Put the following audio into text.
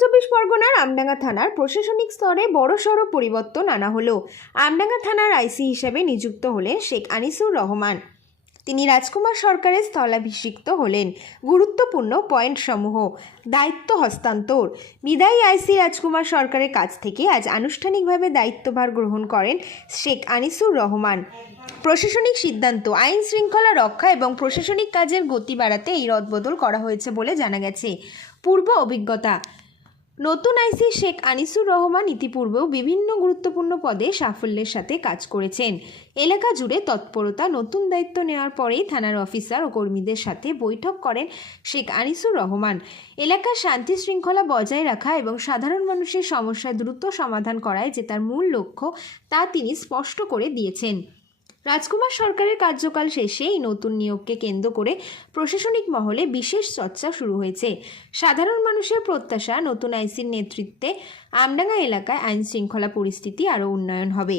চব্বিশ পরগনার আমডাঙ্গা থানার প্রশাসনিক স্তরে বড়সড় পরিবর্তন আনা হলো। আমডাঙ্গা থানার আইসি হিসেবে নিযুক্ত হলেন শেখ আনিসুর রহমান। তিনি রাজকুমার সরকারের স্থলাভিষিক্ত হলেন। গুরুত্বপূর্ণ পয়েন্টসমূহ। দায়িত্ব হস্তান্তর। বিদায়ী আইসি রাজকুমার সরকারের কাছ থেকে আজ আনুষ্ঠানিকভাবে দায়িত্বভার গ্রহণ করেন শেখ আনিসুর রহমান। প্রশাসনিক সিদ্ধান্ত, আইন শৃঙ্খলা রক্ষা এবং প্রশাসনিক কাজের গতি বাড়াতে এই রদবদল করা হয়েছে বলে জানা গেছে। পূর্ব অভিজ্ঞতা নতুন আইসি শেখ আনিসুর রহমান ইতিপূর্বেও বিভিন্ন গুরুত্বপূর্ণ পদে সাফল্যের সাথে কাজ করেছেন। এলাকা জুড়ে তৎপরতা, নতুন দায়িত্ব নেওয়ার পরেই থানার অফিসার ও কর্মীদের সাথে বৈঠক করেন শেখ আনিসুর রহমান। এলাকার শান্তি শৃঙ্খলা বজায় রাখা এবং সাধারণ মানুষের সমস্যা দ্রুত সমাধান করায় যে তার মূল লক্ষ্য, তা তিনি স্পষ্ট করে দিয়েছেন। রাজকুমার সরকারের কার্যকাল শেষে এই নতুন নিয়োগকে কেন্দ্র করে প্রশাসনিক মহলে বিশেষ চর্চা শুরু হয়েছে। সাধারণ মানুষের প্রত্যাশা, নতুন আইসির নেতৃত্বে আমডাঙ্গা এলাকায় আইন শৃঙ্খলা পরিস্থিতি আরও উন্নয়ন হবে।